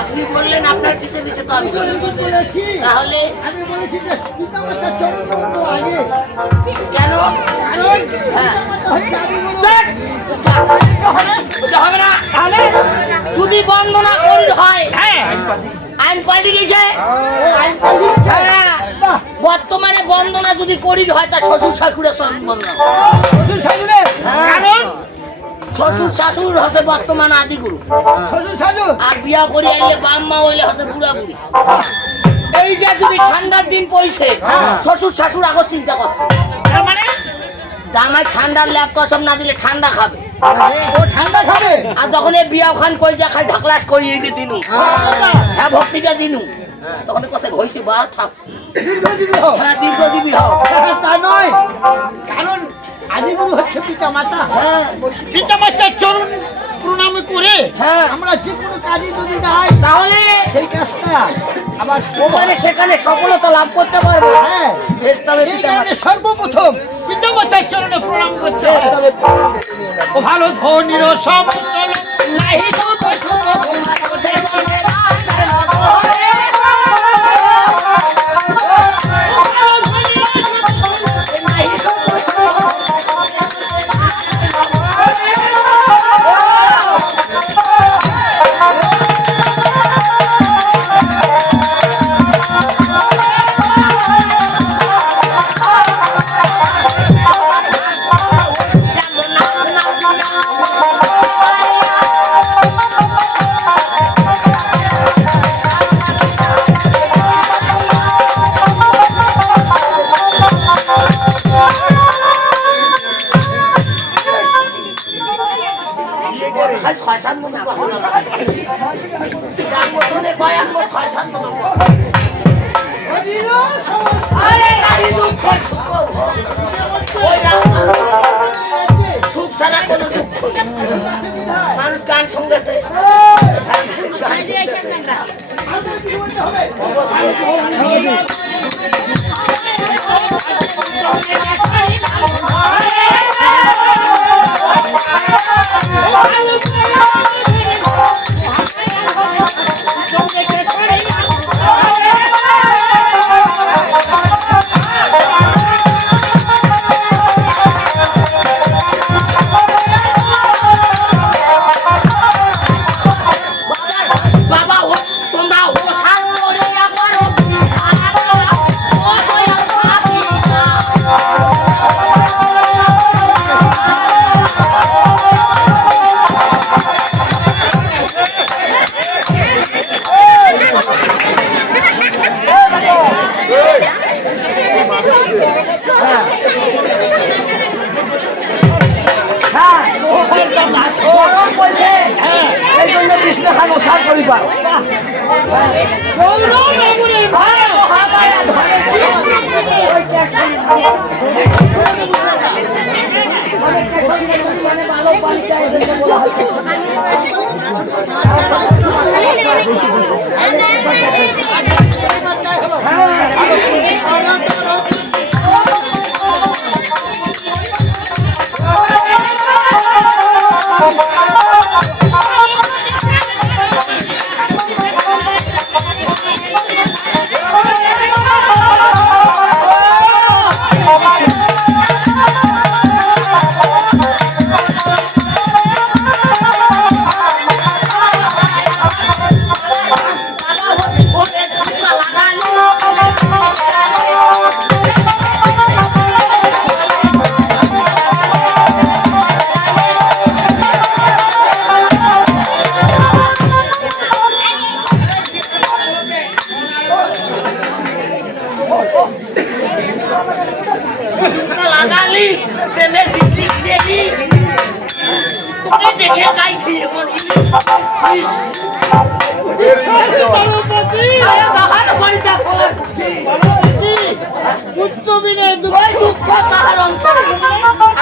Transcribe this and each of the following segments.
আপনি বললেন আপনার পিছে পিছে তো আমি তাহলে কেন যদি বন্দনা করি হয় আইন পাল্টে গেছে। বর্তমানে বন্দনা যদি করি হয় তা শ্বশুর শাশুড়ের বন্দনা, শ্বশুর শাশুর হচ্ছে বর্তমান আদি গুরু, আর বিয়া করি আইলে বাম্মা হইলে হচ্ছে বুড়া বুড়ি। এই যে যদি ঠান্ডার দিন পয়সে শ্বশুর শাশুর আগত চিন্তা করছে জামাই ঠান্ডার ল্যাপ কসম না দিলে ঠান্ডা খাবে, ও ঠান্ডা খাবে। আর যখন এই বিয়া খান কই যা খাই ঢাকলাস করি এই দিনু, হ্যাঁ ভক্তিটা দিনু, তখন কথা হইছে বা থাক দীর্ঘজীবী হও, হ্যাঁ দীর্ঘজীবী হও। তা নয়, কারণ আদিগুরু হচ্ছে পিতা মাতা, পিতা মাতার চরণ প্রণাম করে আমরা যে কোনো কাজে যদি যাই তাহলে সেই কাজটা আবার ওখানে সেখানে সফলতা লাভ করতে পারবো। হ্যাঁ বেশ, তবে সর্বপ্রথম পিতা মাতার চরণে প্রণাম করতে হবে। তবে ও ভালো ধনীর সমতল নাহি তো খাই 6-7 মতো বছর মতনে কয় আনবো 6-7 মতো আরে নারী দুঃখ সুখ ওই না সুখ ছাড়া কোনো দুঃখ মানুষ গান শুনতেছে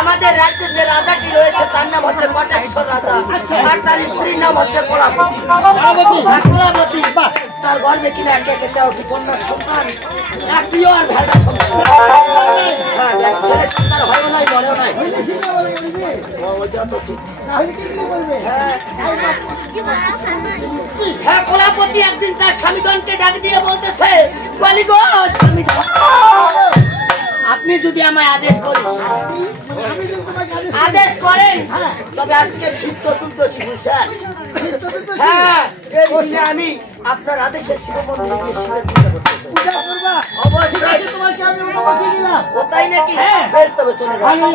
আমাদের রাজ্যে যে রাজাটি রয়েছে তার নাম হচ্ছে কটেশ্বর রাজা আর তার স্ত্রীর নাম হচ্ছে কলাপতি। তার গর্বে কিনা একটা তেরোটি কন্যা সন্তান, একটিও আর ভেড়া সন্তান। হ্যাঁ, ছেলে সন্তান হয় নাই, বড়ও নাই। হ্যাঁ, কলাপতি একদিন তার স্বামীগণকে ডাক দিয়ে বলতেছে, বলি গো স্বামীগণ, আপনি যদি আমায় আদেশ করেন তবে আজকে শিব চতুর্দশী বুঝছেন? হ্যাঁ, এই দিনে আমি আপনার আদেশের শিব মন্দিরে গিয়ে শিবের পূজা করতে চাই। অবশ্যই তোমাকে আমি অনুমতি দিলাম। তাই নাকি? বেশ, তবে চলে যাচ্ছি।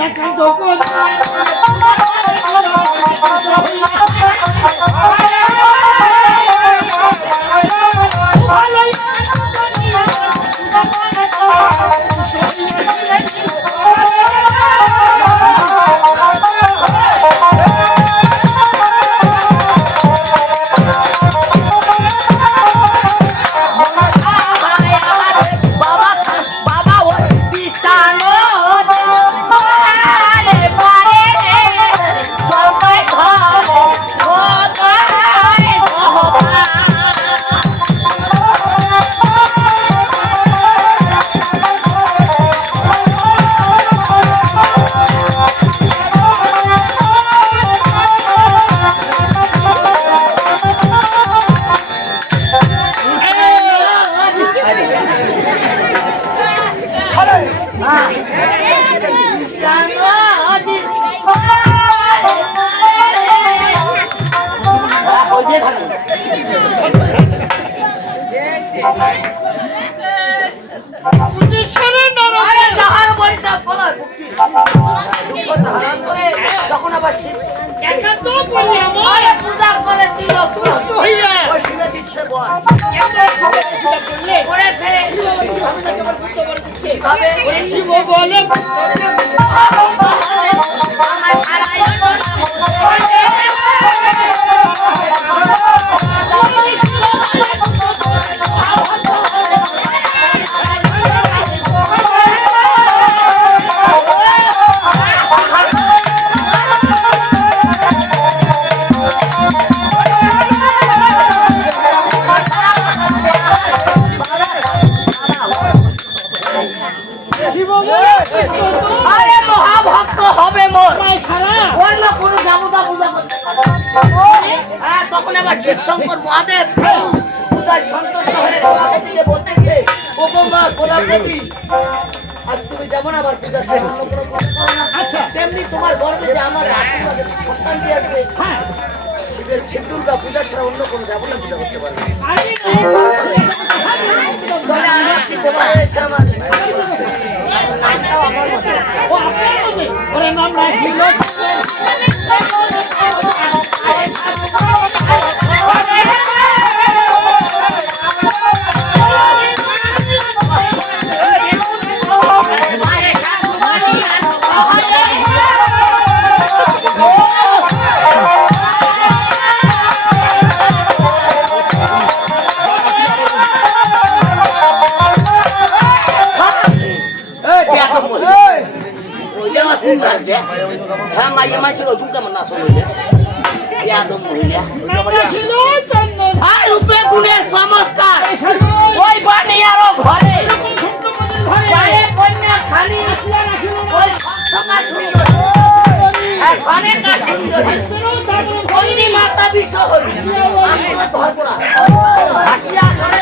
যখন আবার পূজা করে শিব বলে হ্যাঁ, তখন আবার শিবশঙ্কর মহাদেব প্রভু পূজায় সন্তুষ্ট হয়ে গোলাপতিকে বলতেছে, ও গো মা গোলাপতি, আজ তুমি যেমন আমার পূজা সে অন্য কোনো কথা করো না, তেমনি তোমার গর্ভে যে আমার আশীর্বাদে সন্তান দিয়ে আসবে, শিবের শিব দুর্গা পূজা ছাড়া অন্য কোনো দেবতা পূজা করতে পারবে না। তবে আর একটি কথা রয়েছে আমার, নামটাও আমার মতো। হ্যাঁ, মাইয়া মাইছিল ওই কেমন না শুনলে আর রূপে গুণে চমৎকার ওই বানিয়ারও ঘরে কন্যা খালি ওই সবসময় সুন্দর, সনেকা সুন্দরী বন্দি মাতা বিশ্বহরি আসলে ধরপড়া হাসিয়া আসলে